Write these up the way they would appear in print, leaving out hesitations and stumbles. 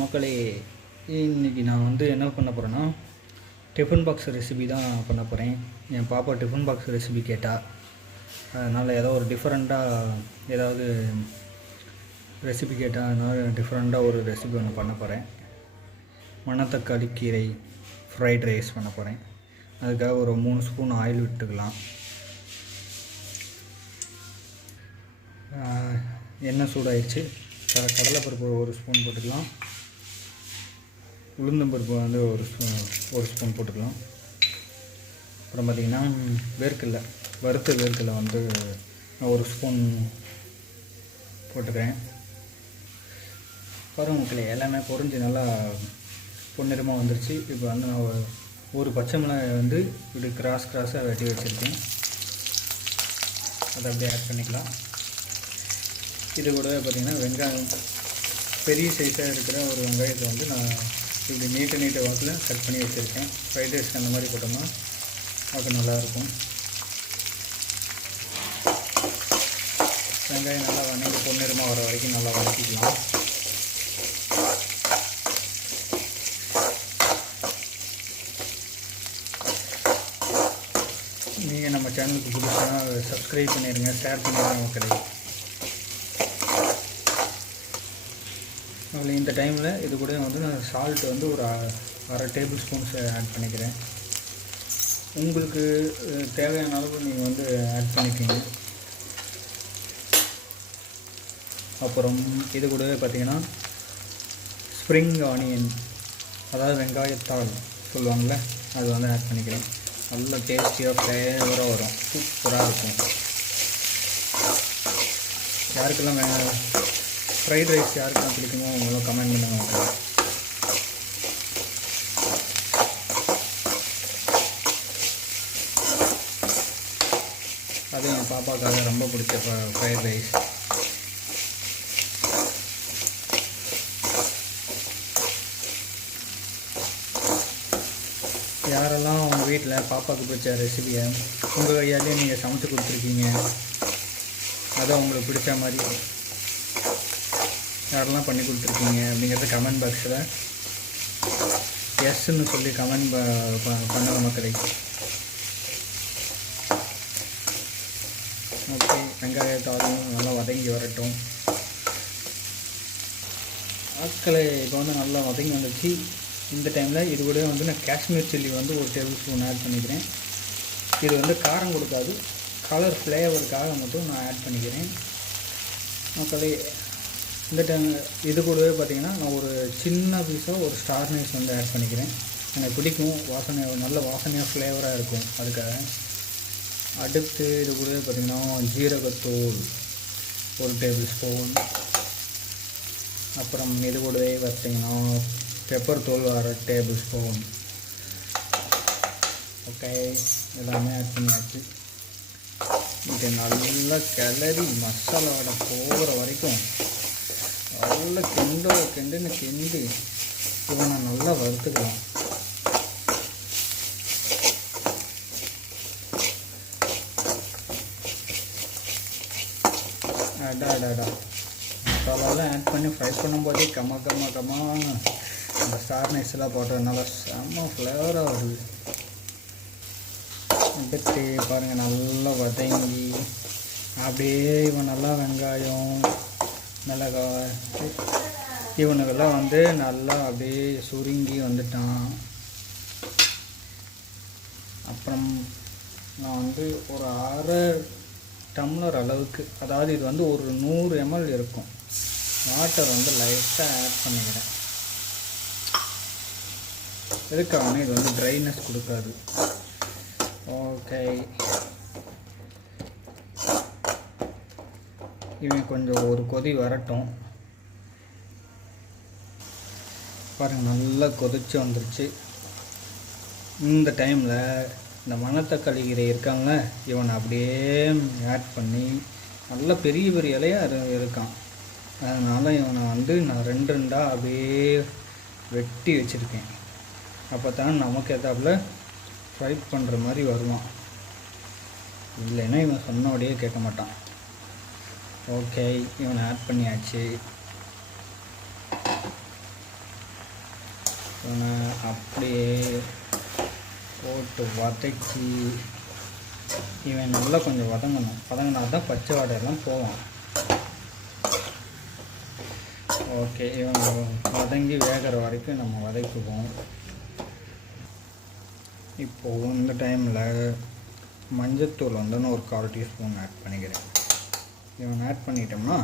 மக்களே, இன்றைக்கி நான் வந்து என்ன பண்ண போகிறேன்னா, டிஃபன் பாக்ஸ் ரெசிபி தான் பண்ண போகிறேன். என் பாப்பா டிஃபன் பாக்ஸ் ரெசிபி கேட்டால், அதனால் ஏதோ ஒரு டிஃப்ரெண்ட்டாக ஏதாவது ரெசிபி கேட்டால், அதனால் டிஃப்ரெண்ட்டாக ஒரு ரெசிபி ஒன்று பண்ண போகிறேன். மணத்தக்காளி கீரை ஃப்ரைட் ரைஸ் பண்ண போகிறேன். அதுக்காக ஒரு 3 ஸ்பூன் ஆயில் விட்டுக்கலாம். எண்ணெய் சூடாயிடுச்சு. கடலைப்பருப்பு 1 ஸ்பூன் போட்டுக்கலாம். உளுந்தம்பருப்பு வந்து ஒரு ஸ்பூன் போட்டுக்கலாம். அப்புறம் பார்த்திங்கன்னா வேர்க்கடலை, வறுத்த வேர்க்கடலை வந்து நான் 1 ஸ்பூன் போட்டுக்கிறேன். பாருங்க மக்களே, எல்லாமே பொரிஞ்சு நல்லா பொன்னிறமாக வந்துருச்சு. இப்போ வந்து நான் ஒரு பச்சை மிளகாய் வந்து இப்படி கிராஸாக வெட்டி வச்சுருக்கேன். அதை அப்படியே ஆட் பண்ணிக்கலாம். இது கூட பார்த்திங்கன்னா வெங்காயம், பெரிய சைஸாக இருக்கிற ஒரு வெங்காயத்தை வந்து நான் இப்படி நீட்ட வாக்கில் கட் பண்ணி வச்சுருக்கேன். ஃப்ரைட் ரைஸ்க்கு அந்த மாதிரி போட்டோம்னா பார்க்க நல்லாயிருக்கும். வெங்காயம் நல்லா வணங்கி பொன்னிறமாக வர வரைக்கும் நல்லா வதக்கிக்கலாம். நீங்கள் நம்ம சேனலுக்கு புதுசுனா சப்ஸ்கிரைப் பண்ணிடுங்க, ஷேர் பண்ணிடுங்க மக்களே. அதில் இந்த டைமில் இது கூட வந்து நான் சால்ட் வந்து ஒரு 1/2 டேபிள் ஸ்பூன்ஸ் ஆட் பண்ணிக்கிறேன். உங்களுக்கு தேவையான அளவு நீங்கள் வந்து ஆட் பண்ணிக்கிங்க. அப்புறம் இது கூடவே பார்த்திங்கன்னா ஸ்ப்ரிங் ஆனியன், அதாவது வெங்காயத்தாள் சொல்லுவாங்கள்ல, அது வந்து ஆட் பண்ணிக்கிறேன். நல்ல டேஸ்டியாக ஃப்ளேவராக வரும், சூப்பராக இருக்கும். யாருக்கெல்லாம் ஃப்ரைட் ரைஸ் யாருக்கெல்லாம் பிடிக்குமோ அவங்களும் கமெண்ட் பண்ணுங்க. அது என் பாப்பாக்காக ரொம்ப பிடிச்ச ஃப்ரைட் ரைஸ். யாரெல்லாம் உங்கள் வீட்டில் பாப்பாவுக்கு பிடிச்ச ரெசிபியை உங்கள் கையாலே நீங்கள் சமைச்சு கொடுத்துருக்கீங்க, அதை உங்களுக்கு பிடிச்ச மாதிரி யாரெல்லாம் பண்ணி கொடுத்துருக்கீங்க அப்படிங்கிறத கமெண்ட் பாக்ஸில் எஸ்ன்னு சொல்லி கமெண்ட் பண்ணுங்க மக்களே. ஓகே, வெங்காயத்தாலும் நல்லா வதங்கி வரட்டும். ஆட்களை இப்போ வந்து நல்லா வதங்கி வந்துடுச்சு. இந்த டைமில் இது கூட வந்து நான் காஷ்மீர் சில்லி வந்து 1 டேபிள் ஸ்பூன் ஆட் பண்ணிக்கிறேன். இது வந்து காரம் கொடுக்காது, கலர் ஃப்ளேவருக்காக மட்டும் நான் ஆட் பண்ணிக்கிறேன் மக்களே. இந்த டைம் இது கூடவே பார்த்திங்கன்னா நான் ஒரு சின்ன பீஸாக ஒரு ஸ்டார் நைஸ் வந்து ஆட் பண்ணிக்கிறேன். எனக்கு பிடிக்கும், நல்ல வாசனையாக ஃப்ளேவராக இருக்கும், அதுக்காக. அடுத்து இது கூடவே பார்த்திங்கன்னா ஜீரகத்தூள் 1 டேபிள் ஸ்பூன். அப்புறம் இது கூடவே பார்த்திங்கன்னா பெப்பர் தூள் 1/2 டேபிள் ஸ்பூன். ஓகே, எல்லாமே ஆட் பண்ணியாச்சு. இது நல்லா கிளறி மசாலாவோட போகிற வரைக்கும் நல்லா கிண்டு இவனை நல்லா வறுத்துக்கலாம். அடாடாடா, மசாலாலாம் ஆட் பண்ணி ஃப்ரை பண்ணும்போதே கம்மான்னு அந்த ஸ்டார் நைஸ்லாம் போட்டதுனால செம்ம ஃப்ளேவராக வருது. அடுத்து பாருங்கள், நல்லா வதங்கி அப்படியே இவன் நல்லா வெங்காயம் மிளகாய் இவனுக்கெல்லாம் வந்து நல்லா அப்படியே சுருங்கி வந்துட்டான். அப்புறம் நான் வந்து ஒரு 1/2 டம்ளர் அளவுக்கு, அதாவது இது வந்து ஒரு 100 ml இருக்கும், வாட்டர் வந்து லைட்டாக ஆட் பண்ணிக்கிறேன். எதுக்காகனா இது வந்து ட்ரைனஸ் கொடுக்காது. ஓகே, இவன் கொஞ்சம் ஒரு கொதி வரட்டும். பாருங்கள், நல்லா கொதிச்சு வந்துருச்சு. இந்த டைமில் இந்த மணத்தக்காளி கீரை இருக்காங்கள, இவனை அப்படியே ஆட் பண்ணி நல்லா பெரிய இலையாக இருக்கான். அதனால் இவனை வந்து நான் 2 அப்படியே வெட்டி வச்சுருக்கேன். அப்போ தான் நமக்கு எதாப்புல ஃப்ரை பண்ணுற மாதிரி வருவான். இல்லைன்னா இவன் சொன்னபடியே கேட்க மாட்டான். ஓகே, இவனை ஆட் பண்ணியாச்சு. இவனை அப்படியே போட்டு வதக்கி இவன் நல்லா கொஞ்சம் வதங்கினா தான் பச்சை வாடையெல்லாம் போவான். ஓகே, இவன் வதங்கி வேகிற வரைக்கும் நம்ம வதக்குவோம். இப்போது இந்த டைமில் மஞ்சத்தூள் வந்து நான் ஒரு 1/4 டீஸ்பூன் ஆட் பண்ணிக்கிறேன். இவன் ஆட் பண்ணிட்டோம்னா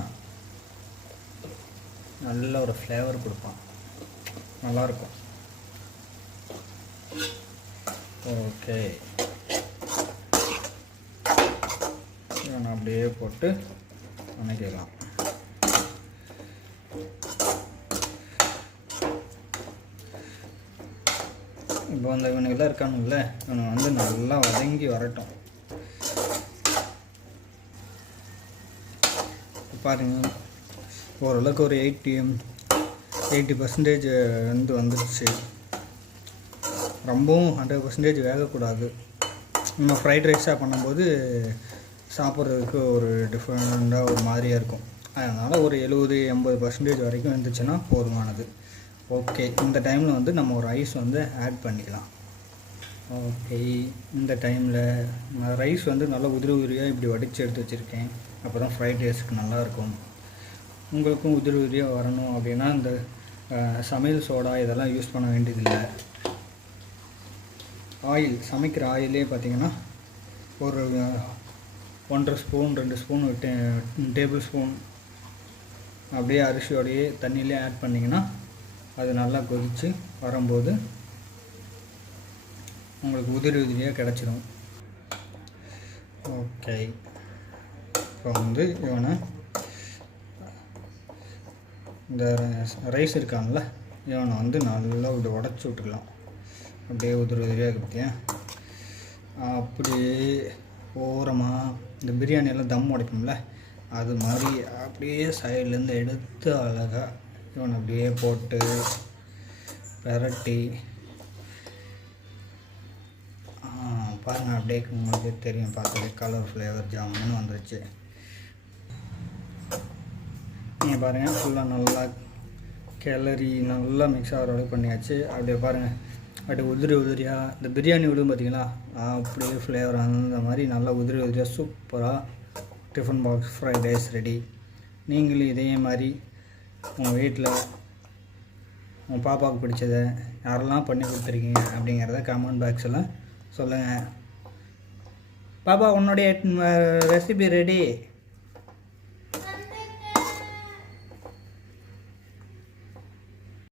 நல்ல ஒரு ஃப்ளேவர் கொடுப்பான், நல்லாயிருக்கும். ஓகே, இவனை அப்படியே போட்டு வதக்கிடலாம். இப்போ அந்த இவனுக்கெல்லாம் இருக்கானுங்கள, இவனை வந்து நல்லா வதங்கி வரட்டும். பாருங்கள், ஓரளவுக்கு ஒரு 80% வந்து வந்துடுச்சு. ரொம்பவும் 100% வேகக்கூடாது. நம்ம ஃப்ரைட் ரைஸாக பண்ணும்போது சாப்பிட்றதுக்கு ஒரு டிஃப்ரெண்ட்டாக ஒரு மாதிரியாக இருக்கும். அதனால் ஒரு 70-80% வரைக்கும் இருந்துச்சுன்னா போதுமானது. ஓகே, இந்த டைமில் வந்து நம்ம ஒரு ரைஸ் வந்து ஆட் பண்ணிக்கலாம். ஓகே, இந்த டைமில் ரைஸ் வந்து நல்லா உதிரியாக இப்படி வடித்து எடுத்து வச்சுருக்கேன். அப்போ தான் ஃப்ரைட் ரைஸுக்கு நல்லாயிருக்கும். உங்களுக்கும் உதிரியாக வரணும் அப்படின்னா இந்த சமையல் சோடா இதெல்லாம் யூஸ் பண்ண வேண்டியதில்லை. ஆயில், சமைக்கிற ஆயிலே பார்த்திங்கன்னா ஒரு 1.5 ஸ்பூன் 2 ஸ்பூன் டேபிள் ஸ்பூன் அப்படியே அரிசியோடையே தண்ணியிலே ஆட் பண்ணிங்கன்னா அது நல்லா கொதித்து வரும்போது உங்களுக்கு உதிரியாக கிடச்சிடும். ஓகே, இப்போ வந்து இவனை இந்த ரைஸ் இருக்காங்கள்ல, இவனை வந்து நல்லா இப்படி உடச்சி விட்டுக்கலாம். அப்படியே உதிரியாக இருப்பீங்க. அப்படியே ஓரமாக இந்த பிரியாணியெல்லாம் தம் உடைக்கும்ல, அது மாதிரி அப்படியே சைட்லேருந்து எடுத்து அழகாக இவனை அப்படியே போட்டு பெரட்டி பாருங்கள். அப்படியே உங்களுக்கு தெரியும், பார்த்தாலே கலர் ஃப்ளேவர் ஜாமுன்னு வந்துருச்சு. நீங்கள் பாருங்கள், ஃபுல்லாக நல்லா கிளறி நல்லா மிக்ஸ் ஆகிற அளவுக்கு பண்ணியாச்சு. அப்படியே பாருங்கள், அப்படியே உதிரியாக இந்த பிரியாணி விடும் பார்த்தீங்களா, அப்படியே ஃப்ளேவர் அந்த மாதிரி நல்லா உதிரியாக சூப்பராக tiffin box fried rice ready. நீங்களும் இதே மாதிரி உங்கள் வீட்டில் உங்கள் பாப்பாவுக்கு பிடிச்சதை யாரெல்லாம் பண்ணி கொடுத்துருக்கீங்க அப்படிங்கிறத கமெண்ட் பாக்ஸில் சொல்லுங்கள். பாப்பா, உன்னுடைய ரெசிபி ரெடி.